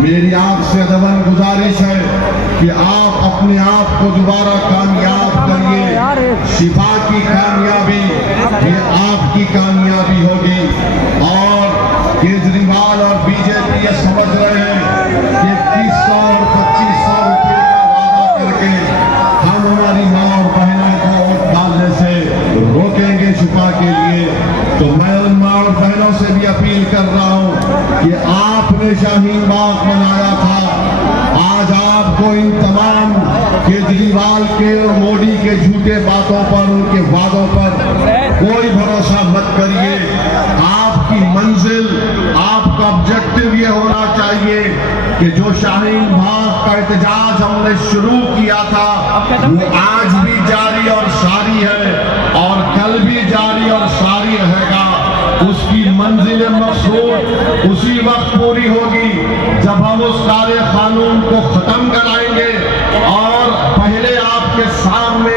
मेरी आपसे दवन गुजारिश है कि आप अपने आप को दोबारा कामयाब करिए। शिफा की कामयाबी ये आपकी कामयाबी होगी। और केजरीवाल और बीजेपी ये समझ रहे हैं कि 2100 और 2500 रुपये का वादा करके हम हमारी माँ और बहनों को वोट डालने से रोकेंगे शिफा के लिए। तो मैं उन माँ और बहनों से भी अपील कर रहा हूँ कि आपने शाहीन बाग बनाया था, आज आपको इन तमाम केजरीवाल के और मोदी के झूठे बातों पर, उनके वादों पर कोई भरोसा मत करिए। आपकी मंजिल, आपका ऑब्जेक्टिव ये होना चाहिए कि जो शाहीन बाग का एहतजाज हमने शुरू किया था वो आज भी जारी और सारी है और कल भी जारी और सारी रहेगा। उसकी मंजिल मकसूद उसी वक्त पूरी होगी जब हम उस काले कानून को खत्म कराएंगे। और पहले आपके सामने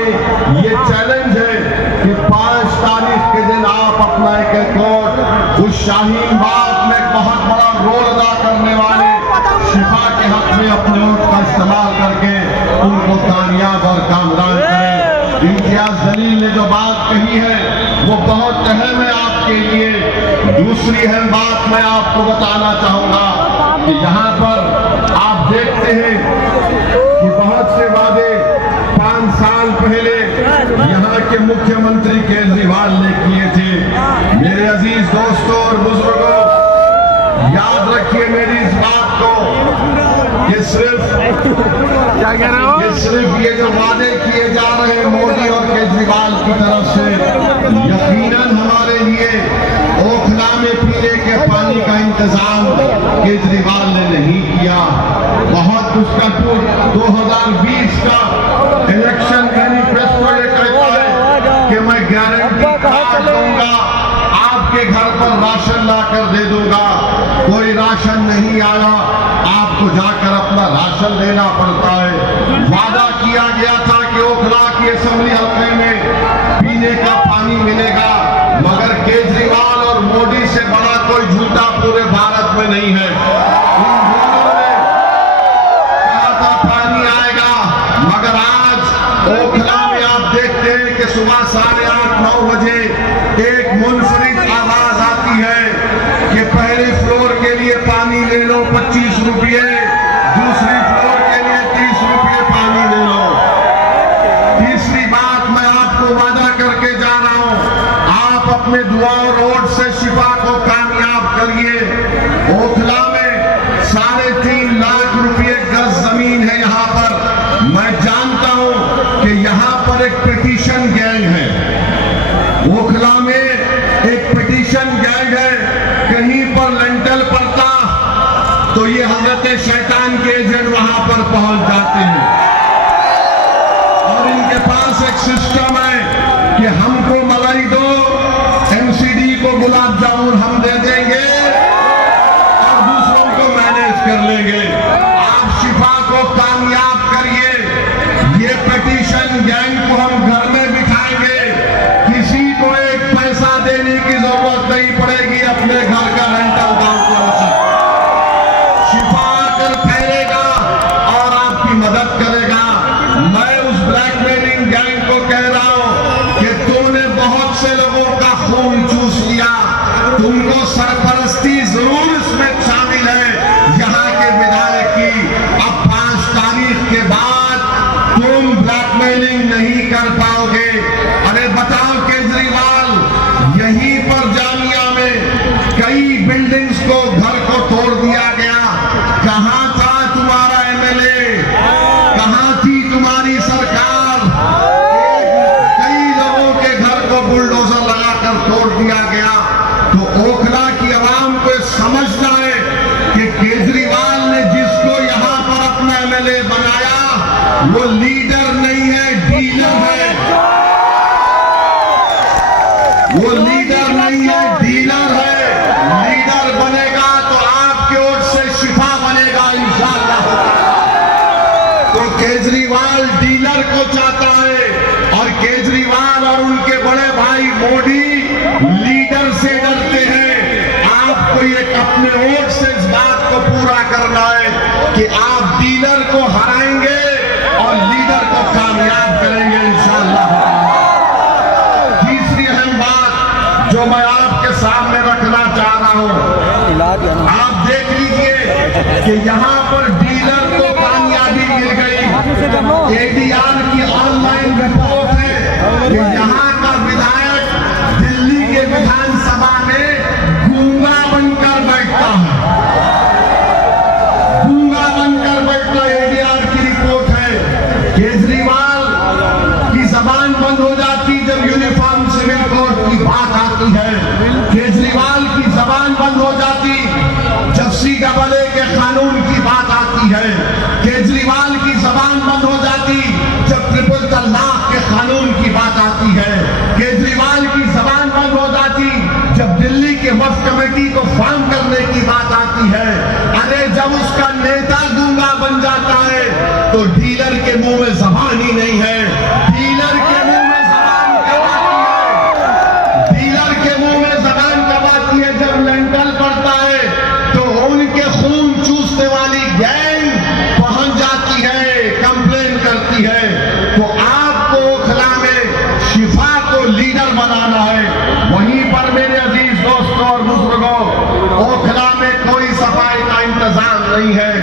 ये चैलेंज है कि 5 तारीख के दिन आप अपना एक रिकॉर्ड उस शाहीन बाग में बहुत बड़ा रोल अदा करने वाले शिफा के हक में अपने वोट का इस्तेमाल करके उनको कामयाब और कामयाब करें। इम्तियाज जलील ने जो बात कही है वो बहुत अहम है आपके लिए। दूसरी अहम बात मैं आपको बताना चाहूंगा कि यहाँ पर आप देखते हैं कि बहुत से वादे 5 साल पहले यहाँ के मुख्यमंत्री केजरीवाल ने किए थे। मेरे अजीज दोस्तों और बुजुर्गों, याद रखिए मेरी इस बात को कि सिर्फ ये जो वादे किए जा रहे हैं मोदी और केजरीवाल की तरफ से, यकीनन हमारे लिए ओखला में पीने के पानी का इंतजाम केजरीवाल ने नहीं किया। बहुत उसका 2020 का इलेक्शन मैनिफेस्टो ये कहता है कि मैं गारंटी कार्ड दूंगा, आपके घर पर राशन लाकर दे दूंगा। कोई राशन नहीं आया, आपको जाकर अपना राशन देना पड़ता है। वादा किया गया था कि ओखला की असेंबली हल्के में पीने का पानी मिलेगा, मगर केजरीवाल और मोदी से बड़ा कोई झूठा पूरे भारत में नहीं है। इन दोनों ने कहा था पानी आएगा, मगर आज ओखला में आप देखते हैं कि सुबह 8:30-9 बजे एक मुनफरिद आवाज आती है कि पहले फ्लोर के लिए पानी ले लो 25 रुपये, दूसरी फ्लोर के लिए 30 रुपये पानी ले लो। तीसरी बात मैं आपको वादा करके जा रहा हूं, आप अपने दुआ और वोट से शिफा को कामयाब करिए। ओखला में 3.5 लाख रुपये गज जमीन है यहाँ पर। मैं जानता हूं कि यहाँ पर एक पिटीशन गैंग है, ओखला में एक पिटीशन गैंग है। कहीं पर लेंटल पड़ता तो ये हजरत शैतान के एजेंट वहां पर पहुंच जाते हैं और इनके पास एक सिस्टम है कि हमको मलाई दो, एमसीडी को गुलाब जामुन हम दे देंगे और दूसरों को मैनेज कर लेंगे। आप शिफा को कामयाब करिए। ये पिटीशन गैंग को हम घर में बिठाएंगे, किसी को एक पैसा देने की जरूरत नहीं पड़ेगी, अपने घर का रेंटल दाम को शिफा आकर ठहरेगा और आपकी मदद करेगा। मैं उस ब्लैकमेलिंग गैंग को कह रहा हूं कि तुमने बहुत से लोगों का खून चूस लिया, तुमको सरपरस्ती जरूर इसमें शामिल है यहाँ के विधायक की। अब 5 तारीख के बाद तुम ब्लैकमेलिंग नहीं कर पाओगे। अरे बताओ केजरीवाल, यहीं पर जामिया में कई बिल्डिंग्स को, घर को तोड़ दिया गया। कहां था तुम्हारा एमएलए, कहां थी तुम्हारी सरकार? कई लोगों के घर को बुलडोजर लगाकर तोड़ दिया गया। तो ओखला की आवाम को समझना है कि केजरीवाल ने जिसको यहां पर अपना एमएलए बनाया वो लीडर नहीं है, डीलर है। वो लीडर नहीं है, डीलर है। लीडर बनेगा तो आपके ओर से शिफा बनेगा इंशाअल्लाह। तो केजरीवाल डीलर को चाहता है और केजरीवाल और उनके बड़े भाई मोदी लीडर से डरते हैं। आपको ये अपने वोट से इस बात को पूरा करना है कि आप डीलर को हराएंगे और लीडर को कामयाब करेंगे इंशाअल्लाह। तीसरी अहम बात जो मैं आपके सामने रखना चाह रहा हूं, आप देख लीजिए कि यहाँ पर डीलर को कामयाबी मिल गई। एडीआर की ऑनलाइन रिपोर्ट है कि यहाँ का विधायक दिल्ली के विधानसभा में गूंगा बनकर बैठता है, गूंगा बनकर बैठता। एडीआर की रिपोर्ट है। केजरीवाल की जबान बंद हो जाती जब यूनिफॉर्म सिविल कोड की बात आती है। केजरीवाल की जबान बंद हो जाती जब CAA के कानून की बात आती है। केजरीवाल की जबान बंद हो जाती जब ट्रिपल तलाक के कानून की बात आती है। केजरीवाल की जबान बंद हो जाती जब दिल्ली के वक्फ कमेटी को फॉर्म करने की बात आती है। अरे जब उसका नेता गूंगा बन जाता है तो डीलर के मुंह में जबान ही नहीं है। डीलर के मुंह में जबान कब आती है? डीलर के मुंह में जबान कब आती है? जब लंटल पड़ता है तो उनके खून चूसने वाली गैंग पहुंच जाती है, कंप्लेन करती है। तो आपको ओखला में शिफा को लीडर बनाना है। वहीं पर मेरे अजीज दोस्तों और बुजुर्गों, ओखला में कोई सफाई का इंतजाम नहीं है।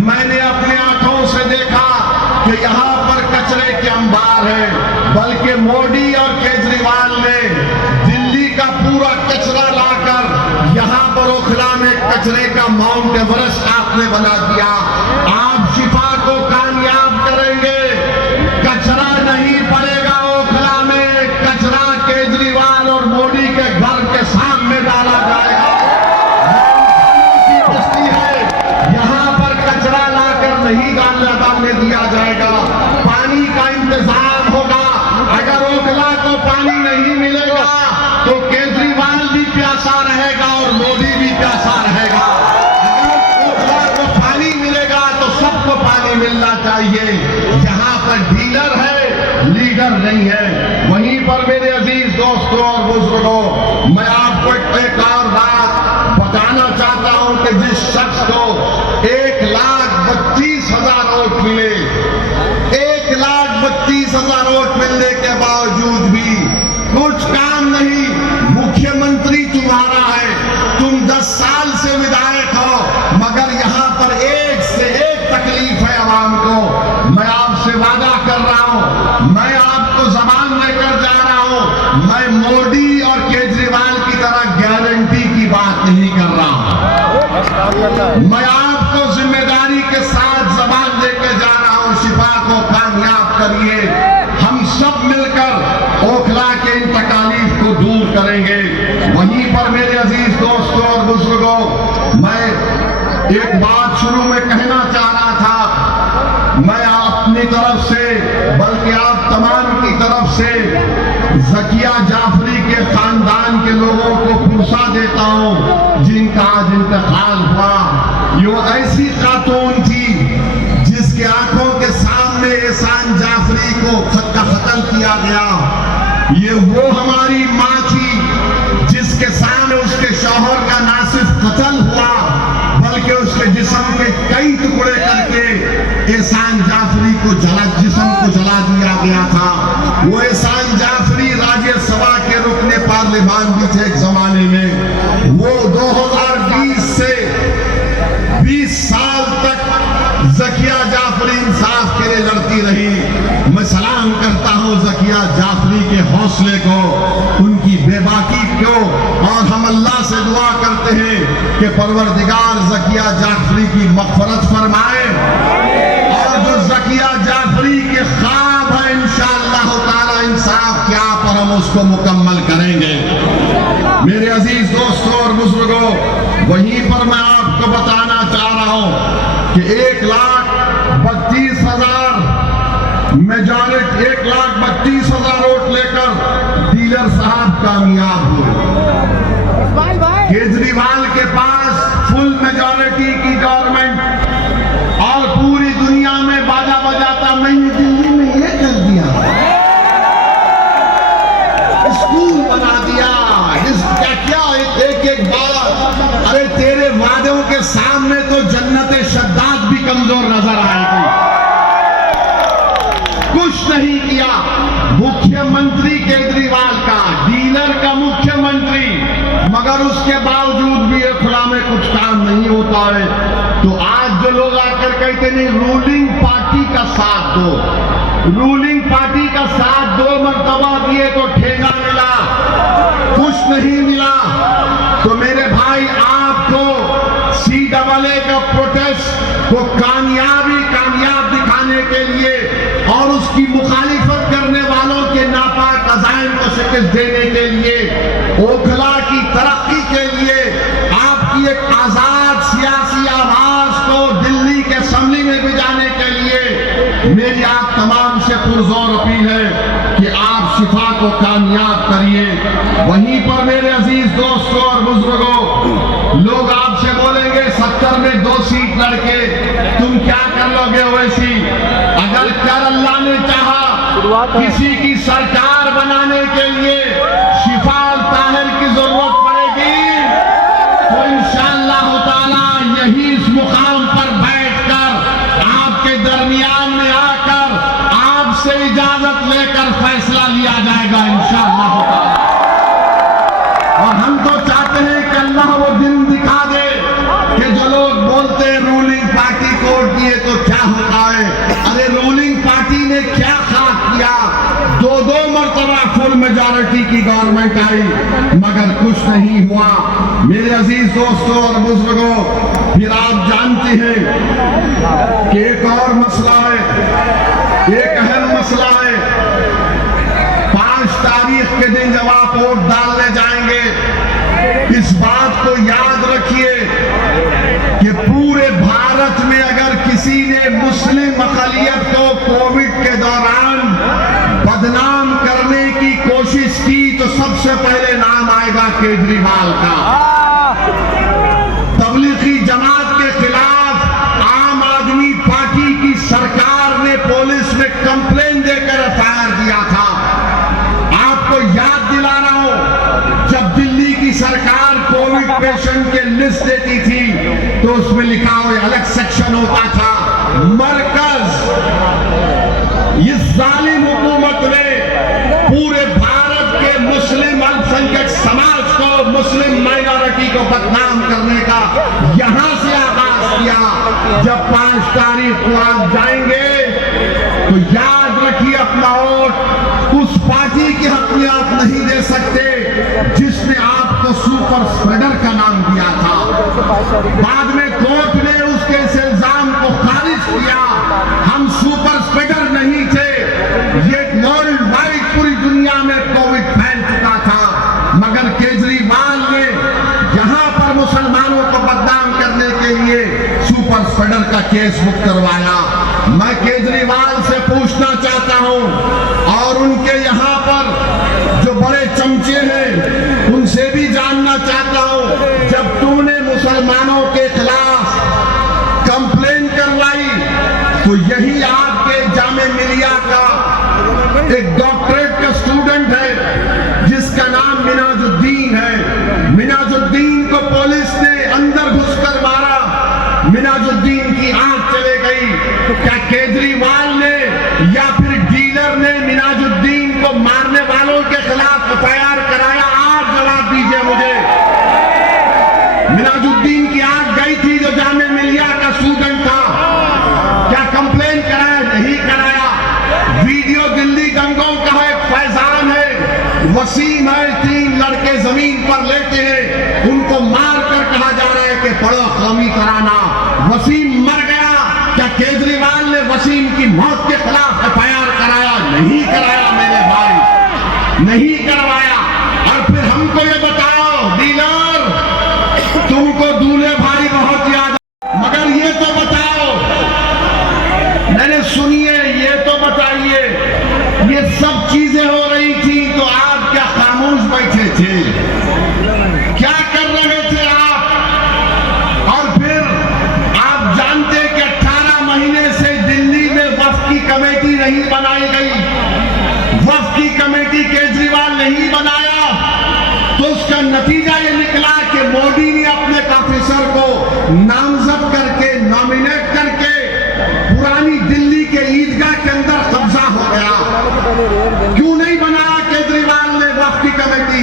मैंने अपने आंखों से देखा कि यहाँ पर कचरे के अंबार है, बल्कि मोदी और केजरीवाल ने दिल्ली का पूरा कचरा लाकर यहाँ पर ओखला में कचरे का माउंट एवरेस्ट आपने बना दिया। आप शिफा को कामयाब करेंगे, कचरा नहीं पड़ेगा ओखला में। कचरा केजरीवाल और मोदी के घर के सामने डाला जाएगा। की बस्ती है, यहाँ पर कचरा लाकर नहीं डालने दिया जाएगा। पानी का इंतजाम होगा। अगर ओखला को पानी नहीं मिलेगा तो केजरीवाल भी प्यासा रहेगा और मोदी भी प्यासा रहेगा। अगर ओखला को पानी मिलेगा तो सबको पानी मिलना चाहिए। जहां पर डीलर है, लीडर नहीं है। वहीं पर मेरे अजीज दोस्तों और बुजुर्गों, मैं आपको एक और बात बताना चाहता हूं कि जिस शख्स को 1,32,000 वोट मिले, 1,32,000 वोट मिलने के बावजूद भी कुछ काम नहीं। मुख्यमंत्री तुम्हारा है, तुम 10 साल से विधायक हो, मगर यहाँ पर एक से एक तकलीफ है आवाम को। मैं आपसे वादा कर रहा हूँ, मैं आपको जबान देकर जा रहा हूँ, मैं मोदी और केजरीवाल की तरह गारंटी की बात नहीं कर रहा हूँ। मैं आपको जिम्मेदारी के साथ जबान देकर जा रहा हूँ, शिफा को कामयाब करिए। हम सब मिलकर ओखला के इन तकालीफ को दूर करेंगे। वहीं पर मेरे अजीज दोस्तों और बुजुर्गों, मैं एक बात शुरू में कहना चाह रहा था। मैं अपनी तरफ से, बल्कि आप तमाम की तरफ से ज़किया जाफरी के खानदान के लोगों को पुरसा देता हूं जिनका आज इंतकाल हुआ। ये ऐसी खातून थी जिसके आंखों के सामने एहसान जाफरी को कत्ल किया गया। ये वो हमारी माँ थी जिसके सामने उसके शौहर का ना सिर्फ कत्ल हुआ बल्कि उसके जिस्म के कई टुकड़े करके एहसान जाफरी को जिस्म को जला दिया गया था। वो एहसान जाफरी राज्यसभा के रुकने पार्लियामान भी थे एक जमाने में। वो 2020 से 20 साल तक ज़किया जाफरी इंसाफ के लिए लड़ती रही। मैं सलाम करता हूं ज़किया जाफरी के हौसले को, उनकी बेबाकी को, और हम अल्लाह से दुआ करते हैं कि परवरदिगार ज़किया जाफरी की मग़फ़िरत फरमाए और जो ज़किया जाफरी के ख्वाब है इंशाअल्लाह ताला इंसाफ के आप पर हम उसको मुकम्मल करेंगे। मेरे अजीज दोस्तों और बुजुर्गों, वहीं पर मैं आपको बताना चाह रहा हूं कि 1,32,000 मेजॉरिटी, 1,32,000 वोट लेकर डीलर साहब कामयाब हुए। केजरीवाल के पास फुल मेजॉरिटी की गवर्नमेंट और पूरी दुनिया में बाजा बजाता, मैंने दिल्ली में ये कर दिया, स्कूल बना दिया, क्या क्या एक एक बात। अरे तेरे वादों के साथ शाम में तो जन्नत शद्दाद भी कमजोर नजर आएगी। कुछ नहीं किया मुख्यमंत्री केजरीवाल का, डीलर का मुख्यमंत्री, मगर उसके बावजूद भी ये खुला में कुछ काम नहीं होता है। तो आज जो लोग आकर कहते नहीं रूलिंग पार्टी का साथ दो, रूलिंग पार्टी का साथ 2 मरतबा दिए तो ठेंगा मिला, कुछ नहीं मिला। तो मेरे भाई आपको CAA का प्रोटेस्ट को कामयाब दिखाने के लिए और उसकी मुखालिफत करने वालों के नापाक अज़ाइम को शिकस्त देने के लिए, ओखला की तरक्की के लिए, आपकी एक आजाद सियासी आवाज को दिल्ली के असेंबली में भी जाने के लिए मेरी आप तमाम से पुरजोर अपील है कि आप शिफा को कामयाब करिए। वहीं पर मेरे अजीज दोस्तों और बुजुर्गों, लोग आपसे बोलेंगे 70 में 2 सीट लड़के तुम क्या कर लोगे वैसी। अगर कर अल्लाह ने चाहा किसी की सरकार बनाने के लिए शिफा और ताहिर की जरूरत पड़ेगी तो इंशाअल्लाह ताला यही इस मुकाम पर बैठकर आपके दरमियान में आकर आपसे इजाजत लेकर फैसला लिया जाएगा इंशाअल्लाह ताला। और हम तो चाहते हैं कि अल्लाह वो दिन दिखा दे कि जो लोग बोलते हैं रूलिंग पार्टी को वोट दिए तो क्या होता है। अरे रूलिंग पार्टी ने क्या खास किया, 2 मरतबा फुल मेजॉरिटी की गवर्नमेंट आई मगर कुछ नहीं हुआ। मेरे अजीज दोस्तों और बुजुर्गों, फिर आप जानते हैं कि एक और मसला है, एक अहम मसला है। 5 तारीख के दिन जब आप वोट डालने जाएंगे, इस बात को याद रखिए कि पूरे भारत में अगर किसी ने मुस्लिम अक़लियत को कोविड के दौरान बदनाम करने की कोशिश की तो सबसे पहले नाम आएगा केजरीवाल का। तबलीगी जमात के खिलाफ आम आदमी पार्टी की सरकार ने पुलिस में कंप्लेन देकर FIR दिया था। आपको याद दिला रहा हूं, जब दिल्ली की सरकार कोविड पेशेंट के लिस्ट देती थी तो उसमें लिखा हुआ अलग सेक्शन होता था मरकज। इस जालिम हुकूमत ने पूरे भारत के मुस्लिम अल्पसंख्यक समाज को, मुस्लिम माइनॉरिटी को बदनाम करने का यहां से आगाज किया। जब 5 तारीख को आप जाएंगे तो याद रखिए अपना वोट उस पार्टी के हक में आप नहीं दे सकते जिसने आपको सुपर स्प्रेडर का नाम दिया था। बाद में कोर्ट ने उसके इस इल्जाम को खारिज किया। हम सुपर स्प्रेडर नहीं थे, ये वर्ल्ड वाइड पूरी दुनिया में कोविड फैल चुका था। मगर केजरीवाल ने यहां पर मुसलमानों को बदनाम करने के लिए सुपर स्प्रेडर का केस बुक करवाया। मैं केजरीवाल से पूछना चाहता हूं और उनके यहां पर जो बड़े चमचे हैं उनसे भी जानना चाहता हूं, जब तुमने मुसलमानों के खिलाफ कंप्लेन करवाई तो यही आपके जामे मिलिया का एक डॉक्टरेट का स्टूडेंट है जिसका नाम मिनाजुद्दीन है। मिनाजुद्दीन को पुलिस ने अंदर घुसकर मारा, मिनाजुद्दीन की आंख चले गई। तो क्या केजरीवाल ने या फिर डीलर ने मिनाजुद्दीन को मारने वालों के खिलाफ FIR कराया? आज जवाब दीजिए मुझे। मिनाजुद्दीन की आंख गई थी जो जामे मिलिया का स्टूडेंट था, क्या कंप्लेन कराया? नहीं कराया। वीडियो दिल्ली दंगों का है, फैजान है, वसीम है, 3 लड़के जमीन पर लेटे हैं, उनको मार कर कहा जा रहा है कि पढ़ो कौमी कराना। वसीम मर गया, क्या केजरीवाल ने वसीम की मौत के खिलाफ FIR कराया? नहीं कराया मेरे भाई, नहीं करवाया। और फिर हमको ये बताओ डीलर, तुमको दूल्हे भाई बहुत याद, मगर ये तो बताओ, मैंने सुनिए, ये तो बताइए, ये सब चीजें हो रही थी तो आप क्या खामोश बैठे थे? क्या कर रहे थे आप? और फिर आप जानते कि 18 महीने से दिल्ली में वक्फ की कमेटी नहीं बनाई गई। वक्फ की कमेटी केजरीवाल नामजद करके, नॉमिनेट करके पुरानी दिल्ली के ईदगाह के अंदर कब्जा हो गया। क्यों नहीं बनाया केजरीवाल ने वक्फ की कमेटी?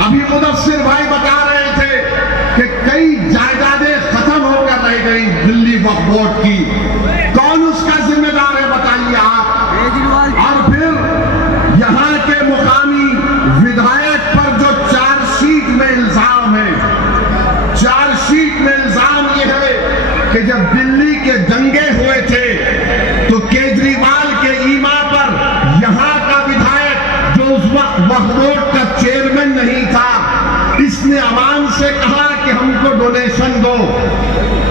अभी मुदस्सिर भाई बता रहे थे कि कई जायदादें खत्म होकर रह गई दिल्ली वक्फ बोर्ड की। कौन उसका जिम्मेदार है बताइए आप? और फिर यहाँ के मुकामी विधायक पर जो चार्जशीट में इल्जाम है, चार्जशीट में इल्जाम यह है कि जब दिल्ली के दंगे हुए थे तो केजरीवाल के ईमा पर यहाँ का विधायक जो उस वक्त वक्फ बोर्ड का चेयरमैन नहीं था, इसने आवाम से कहा कि हमको डोनेशन दो।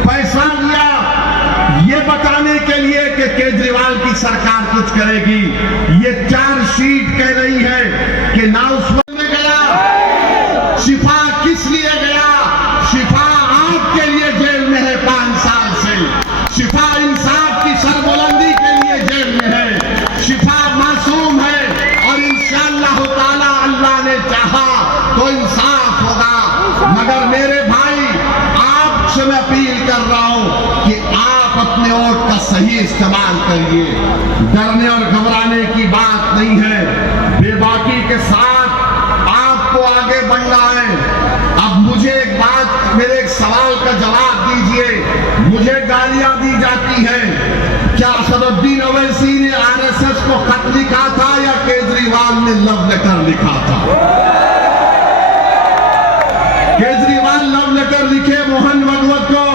पैसा लिया ये बताने के लिए कि केजरीवाल की सरकार कुछ करेगी। ये चार्जशीट कह रही है कि ना उस वक्त में गया, शिफा किस लिए गया? शिफा आपके लिए जेल में है 5 साल से। शिफा इंसाफ की सरबुलंदी के लिए जेल में है। शिफा मासूम है और इंशाअल्लाह ताला अल्लाह ने चाहा तो इंसाफ होगा। मगर मेरे भाई, आपसे मैं अपील कर रहा हूं कि आप अपने वोट का सही इस्तेमाल करिए। डरने और घबराने की बात नहीं है। बेबाकी के साथ आपको आगे बढ़ना है। अब मुझे एक बात, मेरे एक सवाल का जवाब दीजिए। मुझे गालियां दी जाती हैं, क्या असदुद्दीन ओवैसी ने आरएसएस को खत लिखा था या केजरीवाल ने लव लेटर लिखा था? केजरीवाल लव लेटर लिखे मोहन भागवत को?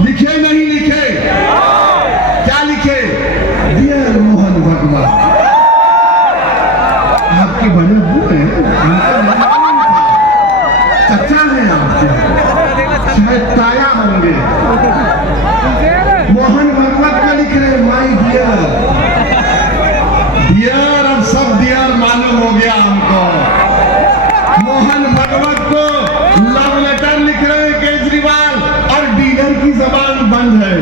लिखे नहीं लिखे? क्या लिखे? डियर मोहन भागवत, आपके बड़े बुए चचा है आपके, शायद ताया होंगे। मोहन भागवत का लिख रहे माई डियर। डियर, अब सब डियर मालूम हो गया हमको। मोहन भागवत को लव लेटर लिख रहे केजरीवाल और डीलर की जबान बंद है।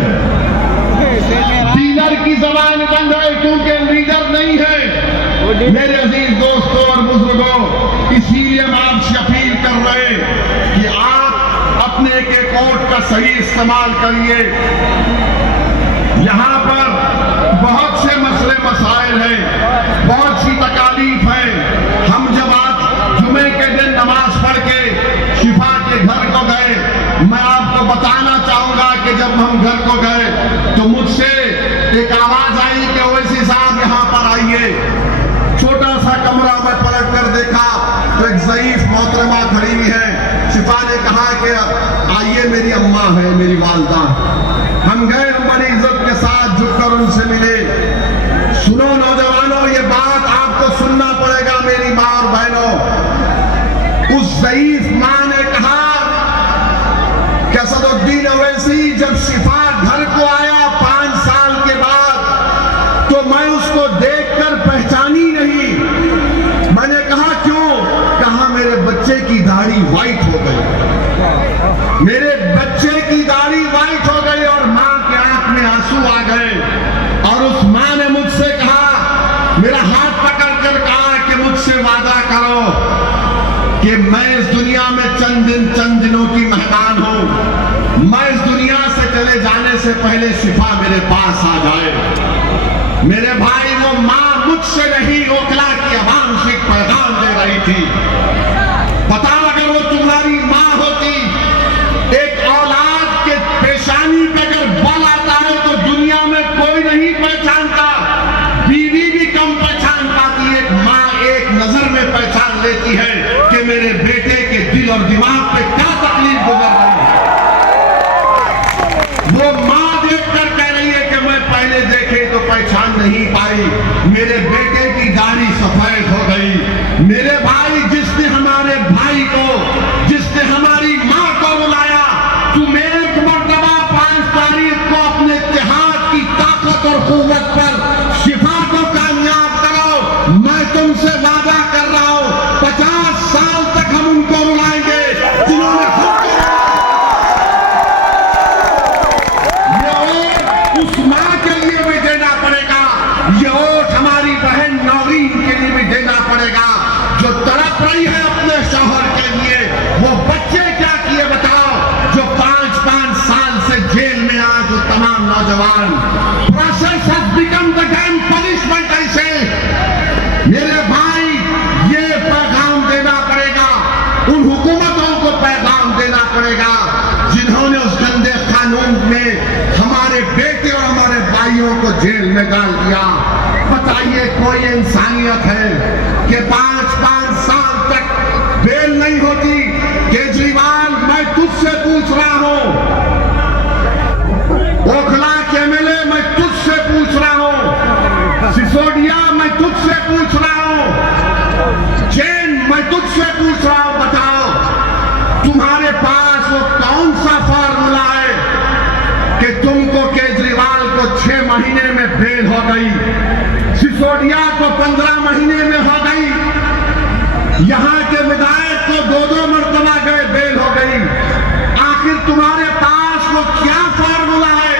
डीलर की जबान बंद है क्योंकि लीडर नहीं है। मेरे अजीज दोस्तों और बुजुर्गों, इसीलिए हम आपसे अपील कर रहे हैं कि आप अपने एक वोट का सही इस्तेमाल करिए। यहाँ पर बहुत से मसले मसाइल हैं, बहुत सी तकालीफ है। हम जब आज जुमे के दिन नमाज पढ़ के शिफा के घर को गए, मैं आपको बताना चाहूंगा कि जब हम घर को गए तो मुझसे एक आवाज आई कि ओवैसी साहब यहाँ पर आइए। छोटा सा कमरा में पलट कर देखा तो एक ज़ईफ मोहतरमा खड़ी हुई है। शिफा ने कहा कि आइए, मेरी अम्मा है, मेरी वालदा। हम गए, हम बड़ी इज्जत के साथ झुककर उनसे मिले। सुनो नौजवानों, ये बात आपको सुनना पड़ेगा मेरी माँ और बहनों। उस ज़ईफ माँ ने कहा कि असदुद्दीन ओवैसी जब शिफा घर को आया 5 साल के बाद तो मैं उसको देखकर पहचानी नहीं। मैंने कहा क्यों? कहा मेरे बच्चे की दाढ़ी व्हाइट हो गई। मेरे बच्चे की दाढ़ी व्हाइट हो गई और मां के आंख में आंसू आ गए। और उस मां ने मुझसे कहा, मेरा हाथ पकड़कर कहा कि मुझसे वादा करो कि मैं इस दुनिया में चंद दिनों की मेहमान हूं। मैं इस दुनिया से चले जाने से पहले शिफा मेरे पास आ जाए। मेरे भाई, वो मां मुझसे नहीं, ओखला की आवाम से पैगाम दे रही थी। पता, अगर वो तुम्हारी मां होती, एक औलाद के पेशानी पे अगर बल आता है तो दुनिया में कोई नहीं पहचानता, बीवी भी कम पहचान पाती। एक मां एक नजर में पहचान लेती है कि मेरे बेटे के दिल और दिमाग पे क्या तकलीफ गुजर रही है। वो मां देखकर कह रही है कि मैं पहले देखे तो पहचान नहीं पाई, मेरे बेटे की दाढ़ी सफेद हो गई। मेरे भाई, जिसने हमारे भाई को, जिसने हमारी मां को बुलाया, तुम एक मर्तबा 5 तारीख को अपने इत्तेहाद की ताकत और कुव्वत पर शिफा को कामयाब करो। मैं तुमसे वादा कर रहा हूं 50 साल तक हम उनको बुलाएंगे जिन्होंने उस मां के लिए भी देना पड़ेगा। ये वोट हमारी बहन नौरीन के लिए भी देना पड़ेगा। नौजवान। Process has become the dam punishment. ऐसे मेरे भाई ये पैगाम देना पड़ेगा, उन हुकूमतों को पैगाम देना पड़ेगा जिन्होंने उस गंदे कानून में हमारे बेटे और हमारे भाइयों को जेल में डाल दिया। बताइए कोई इंसानियत है कि 5-5 साल तक बेल नहीं होती? केजरीवाल, मैं तुझसे पूछ रहा हूं, ओखला के एमएलए मैं तुझसे पूछ रहा हूं, सिसोदिया मैं तुझसे पूछ रहा हूं, जैन मैं तुझसे पूछ रहा हूं, बताओ तुम्हारे पास वो कौन सा फॉर्मूला है कि तुमको केजरीवाल को 6 महीने में बेल हो गई, सिसोदिया को 15 महीने में हो गई, यहां के विधायक को 2-2 मरतबा गए बेल हो गई। आखिर तुम्हारे पास वो क्या फॉर्मूला है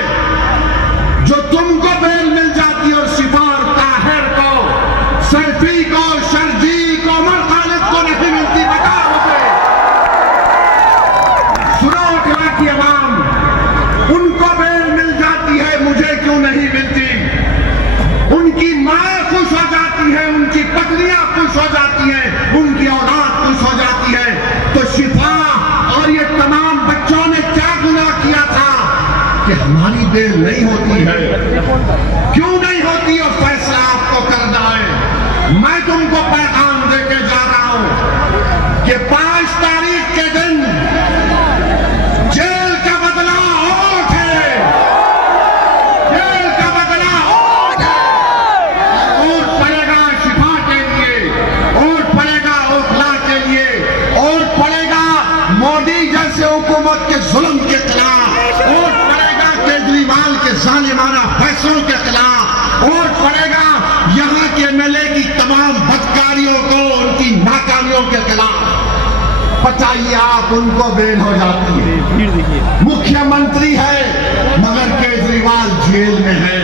जो तुमको बेल मिल जाती है और शिफा और ताहिर को, सैफी को, शर्जील को, उमर खालिद को नहीं मिलती? बताओ मुझे। सुनो ओखला की आवाम, उनको बेल मिल जाती है, मुझे क्यों नहीं मिलती? उनकी मां खुश हो जाती है, उनकी पत्नियां खुश हो जाती हैं, उनकी औलाद खुश हो जाती है, तो शिफा और ये तमाम बच्चों ने क्या गुनाह किया था कि हमारी बेल नहीं होती है? क्यों नहीं होती? और फैसला आपको करना है। मैं तुमको पैगाम देके जा रहा हूं कि 5 तारीख के दिन जेल का बदला ओट है, जेल का बदला ओट है। ओट पड़ेगा शिफा के लिए, ओट पड़ेगा ओखला के लिए, ओट पड़ेगा मोदी जैसे हुकूमत के जुल्म के खिलाफ, ओट पड़ेगा केजरीवाल के जालिमाना फैसलों के खिलाफ, ओट पड़ेगा यहाँ के एमएलए की तमाम बदकारियों को, उनकी नाकामियों के खिलाफ। बताइए आप, उनको बेल हो जाती है, मुख्यमंत्री है मगर केजरीवाल जेल में है।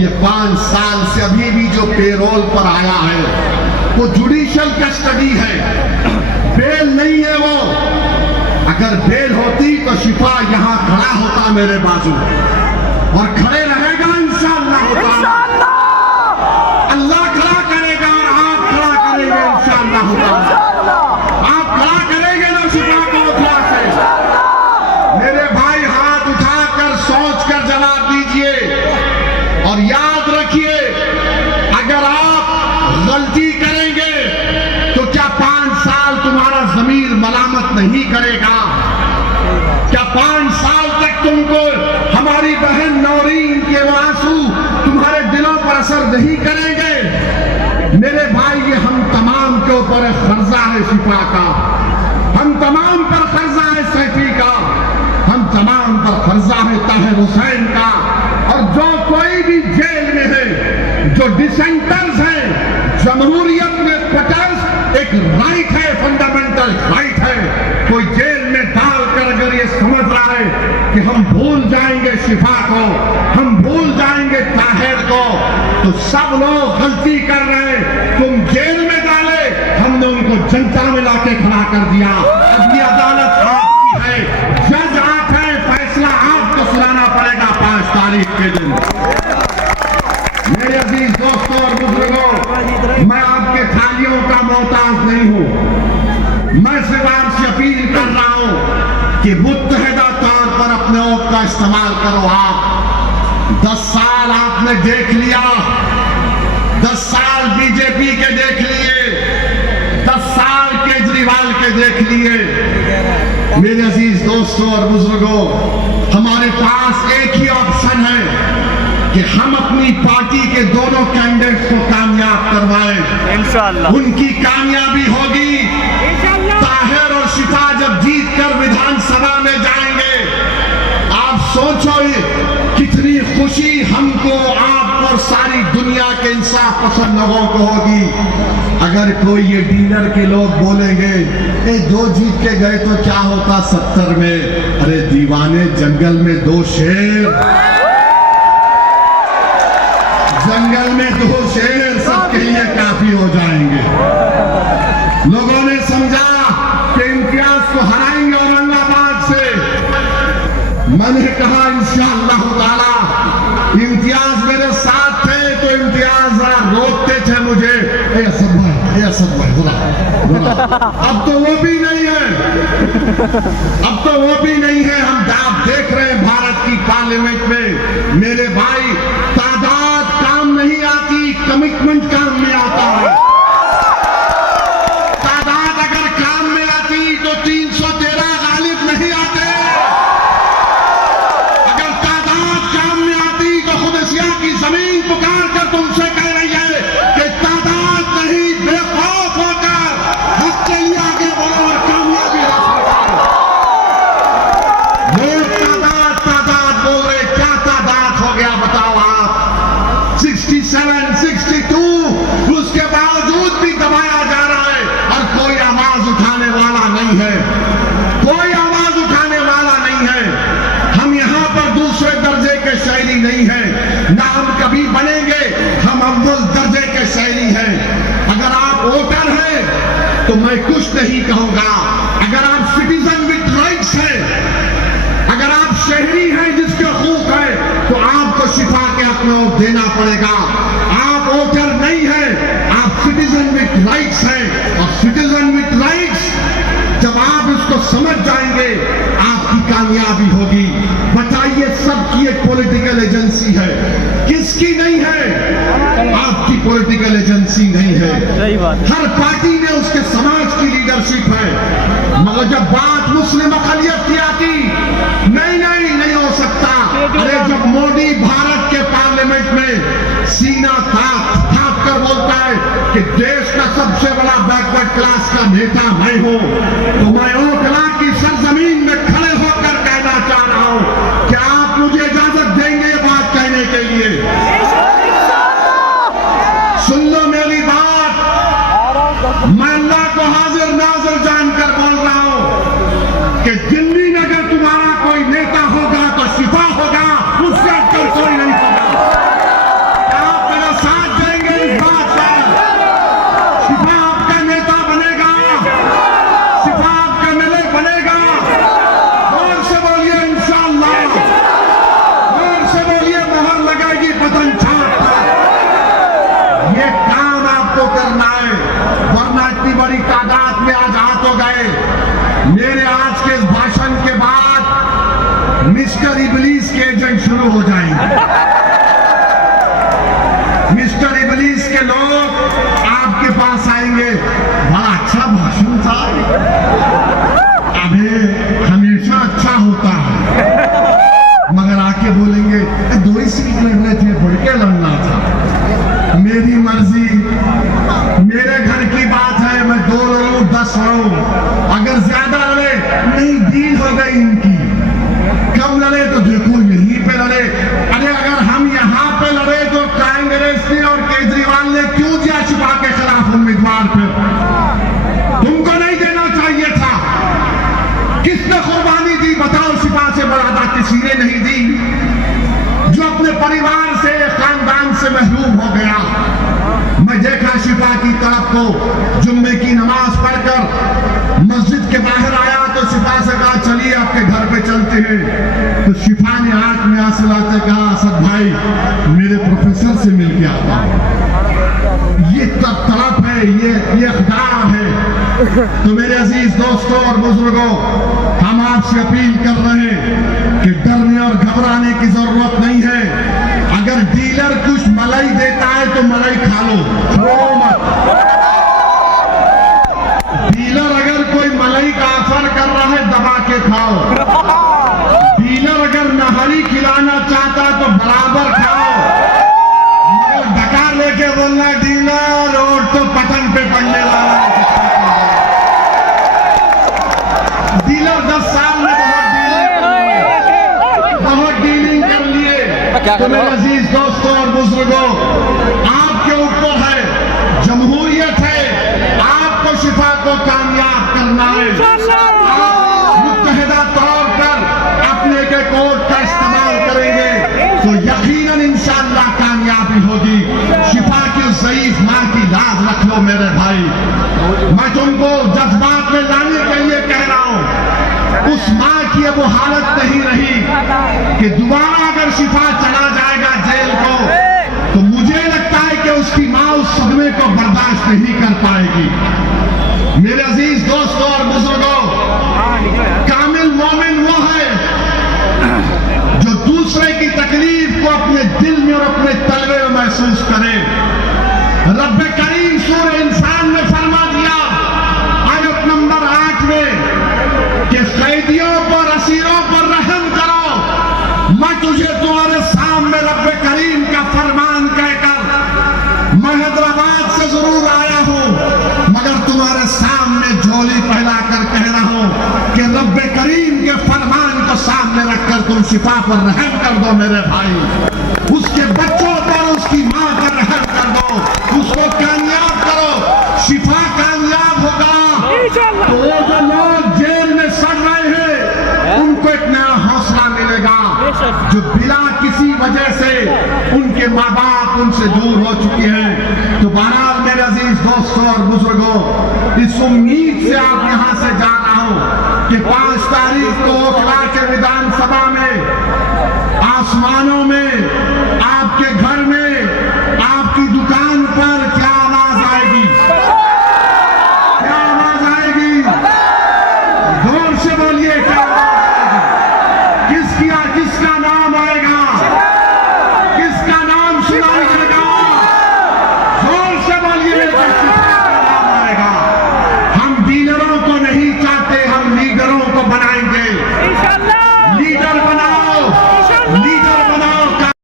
ये 5 साल से अभी भी जो पेरोल पर आया है वो जुडिशियल कस्टडी है, बेल नहीं है वो। अगर बेल होती तो शिफा यहां खड़ा होता मेरे बाजू, और खड़े रहेगा इंशाअल्लाह ताला। अल्लाह खड़ा करेगा और आप खड़ा करेंगे इंशाअल्लाह ताला। आप खड़ा करेंगे ना शिफा को ओखला से? मेरे भाई हाथ उठाकर सोचकर जवाब दीजिए और याद रखिए, अगर आप गलती करेंगे तो क्या 5 साल तुम्हारा जमीर मलामत नहीं करेगा? क्या 5 साल तक तुमको हमारी बहन नौरीन के वो आंसू तुम्हारे दिलों पर असर नहीं करेंगे? मेरे भाई, ये हम तमाम के ऊपर कर्जा है शिफा का, हम तमाम पर कर्जा है सैफी का, हम तमाम पर कर्जा है ताहिर हुसैन का, और जो कोई भी जेल में है, जो डिसेंटर्स हैं, जमहूरियत में प्रोटेस्ट एक राइट है, फंडामेंटल राइट है। कोई जेल में डालकर अगर ये समझ रहा है कि हम भूल जाएंगे शिफा को, हम भूल जाएंगे ताहिर को, तो सब लोग गलती कर रहे हैं। तुम जेल में डाले, हमने उनको जनता में लाके खड़ा कर दिया। अब ये अदालत आपकी है, जज आप है, फैसला आपको सुनाना पड़ेगा 5 तारीख के दिन। मेरे अजीज दोस्तों और बुजुर्गों, मैं आपके थालियों का मोहताज नहीं हूं। मैं सिर्फ आपसे अपील कर रहा हूं कि मुत्तहिदा तौर पर अपने ओट का इस्तेमाल करो। आप 10 साल आपने देख लिया, 10 साल बीजेपी के देख लिए, 10 साल केजरीवाल के देख लिए। मेरे अजीज दोस्तों और बुजुर्गों, हमारे पास एक ही ऑप्शन है कि हम अपनी पार्टी के दोनों कैंडिडेट्स को कामयाब करवाएं। इंशाअल्लाह उनकी कामयाबी होगी। ताहिर और शिफा जब जीत कर विधानसभा में जाएंगे, आप सोचो कितनी खुशी हमको, आपको और सारी दुनिया के इंसाफ पसंद लोगों को होगी। अगर कोई ये डीलर के लोग बोलेंगे ए 2 जीत के गए तो क्या होता 70 में, अरे दीवाने, जंगल में 2 शेर, जंगल में 2 शेर सबके लिए काफी हो जाएंगे। लोगों ने समझा कि इम्तियाज को हराएंगे औरंगाबाद से, मैंने कहा इंशाअल्लाह ताला इम्तियाज मेरे साथ थे तो इम्तियाज रोकते थे मुझे, असद भाई बोला अब तो वो भी नहीं है, अब तो वो भी नहीं है। हम आप देख रहे हैं भारत की पार्लियामेंट में मेरे भाई, तादाद काम नहीं आती, कमिटमेंट काम में आता है। तादाद अगर काम में आती तो 313 गालिब नहीं आते। अगर तादाद काम में आती तो खुदसिया की जमीन पुकार कर तुमसे कह रही है कि तादाद नहीं, बेखौफ होकर हक के लिए आगे बढ़ो और कामयाबी हासिल करो। लोग तादाद तादाद बोल रहे, क्या तादाद हो गया बताओ आप? 67, 62, उसके बावजूद भी दबाया जा रहा है और कोई आवाज उठाने वाला नहीं है, कोई आवाज उठाने वाला नहीं है। हम यहां पर दूसरे दर्जे के शहरी नहीं हैं, ना हम कभी बनेंगे, हम अव्वल दर्जे के शहरी हैं। अगर आप वोटर हैं तो मैं कुछ नहीं कहूंगा, अगर आप सिटीजन विद राइट्स हैं, अगर आप शहरी हैं जिसके हकूक है तो आपको शिफा के हक में वोट देना पड़ेगा। आप वोटर नहीं हैं, आप सिटीजन विद राइट्स हैं, और सिटीजन विद राइट्स जब आप इसको समझ जाएंगे आपकी कामयाबी होगी। बताइए, सबकी एक पॉलिटिकल एजेंसी है, किसकी नहीं है? आपकी पॉलिटिकल एजेंसी नहीं है। हर पार्टी में उसके समाज की लीडरशिप है, मगर जब बात मुस्लिम अक़लियत की आती, नहीं हो सकता। अरे जब मोदी भारत के पार्लियामेंट में सीना थाप कर बोलता है कि देश का सबसे बड़ा बैकवर्ड क्लास का नेता मैं हूं, तो मैं ओखला की सरजमीन में खड़े होकर कहना चाह रहा हूं कि आप मुझे इजाजत देंगे ये बात कहने के लिए? सुन लो मेरी बात, मैं अल्लाह को हाजिर नाजिर जानकर बोल रहा हूं कि दिल्ली में अगर तुम्हारा कोई नेता होगा तो शिफा होगा, उससे अक्कर कोई नहीं होगा। आप मेरा साथ देंगे इस बात पर? शिफा आपका नेता बनेगा, शिफा आपका मेलक बनेगा। और से बोलिए इंशाअल्लाह, और से बोलिए मोहर लगाएगी पतन छाप पर। ये काम आपको करना है, वरना इतनी बड़ी तादाद में आज हाथ हो गए। मेरे आज के इस भाषण के बाद मिस्टर इबलीस के एजेंट शुरू हो जाएंगे। मिस्टर इबलीस के लोग आपके पास आएंगे, बड़ा अच्छा भाषण था, अबे हमेशा अच्छा होता है, मगर आके बोलेंगे 2 ही सीट लड़ने थे, बढ़ के लड़ना था, मेरी मर्जी, मेरे घर की बात है, मैं 2 लड़ूं 10 लड़ूं, अगर ज्यादा लड़े नहीं डील हो गई इनकी, कम लड़े तो देखो यहीं पे लड़े। अरे अगर हम यहाँ पे लड़े तो कांग्रेस ने और केजरीवाल ने क्यों दिया शिफा के खिलाफ उम्मीदवार पे? तुमको नहीं देना चाहिए था। किसने कुर्बानी दी बताओ? शिफा से बरादा किसी ने नहीं दी। जो अपने परिवार से, खानदान से महरूम हो गया। मैं देखा शिफा की तरफ को, जुम्मे की नमाज पढ़कर मस्जिद के बाहर आया तो शिफा से कहा चलिए आपके घर पे चलते हैं। तो शिफा ने आंख में आंसू लाते कहा असद भाई मेरे प्रोफेसर से मिल के आता हूं। ये तड़प है, ये अखदार है। तो मेरे अजीज दोस्तों और बुजुर्गों, हम आपसे अपील कर रहे हैं कि डरने और घबराने की जरूरत नहीं है। अगर डीलर कुछ मलाई देता है तो मलाई खा लो, छोड़ो मत। डीलर अगर कोई मलाई का ऑफर कर रहा है दबा के खाओ। डीलर अगर नहरी खिलाना चाहता है तो बराबर खाओ, मगर धक्का लेके बोलना डीलर और तो पतन पे पड़ने वाला है। डीलर 10 साल में बहुत डीलिंग कर लिए। तो मेरे अजीज दोस्तों और बुजुर्गों, आपके ऊपर है, जमहूरियत है, आपको शिफा को कामयाब करना है। आप मुत्तहिदा तौर पर अपने के कोर्ट का इस्तेमाल करेंगे तो यकीनन इंशाअल्लाह कामयाबी होगी। शिफा की उस ज़ईफ मां की लाज रख लो मेरे भाई। मैं तुमको जज्बात में लाने के लिए कह रहा हूं, उस मां की अब वो हालत नहीं रही मैं तुझे तुम्हारे सामने रब्बे करीम का फरमान कहकर मैं हैदराबाद से जरूर आया हूं, मगर तुम्हारे सामने झोली फैलाकर कह रहा हूं कि रब्बे करीम के फरमान को सामने रखकर तुम शिफा पर रहम कर दो मेरे भाई, उसके बच्चों पर, उसकी मां पर रहम कर दो, उसको कामयाब करो, शिफा कामयाब होगा तो वो जो लोग जेल में सड़ रहे हैं उनको एक नया हौसला मिलेगा, जो बिना किसी वजह से उनके माँ बाप उनसे दूर हो चुके हैं। तो बहरहाल मेरे अजीज दोस्तों और बुजुर्गों, इस उम्मीद से आप यहाँ से जा रहा हूँ कि 5 तारीख को ओखला के विधानसभा में आसमानों में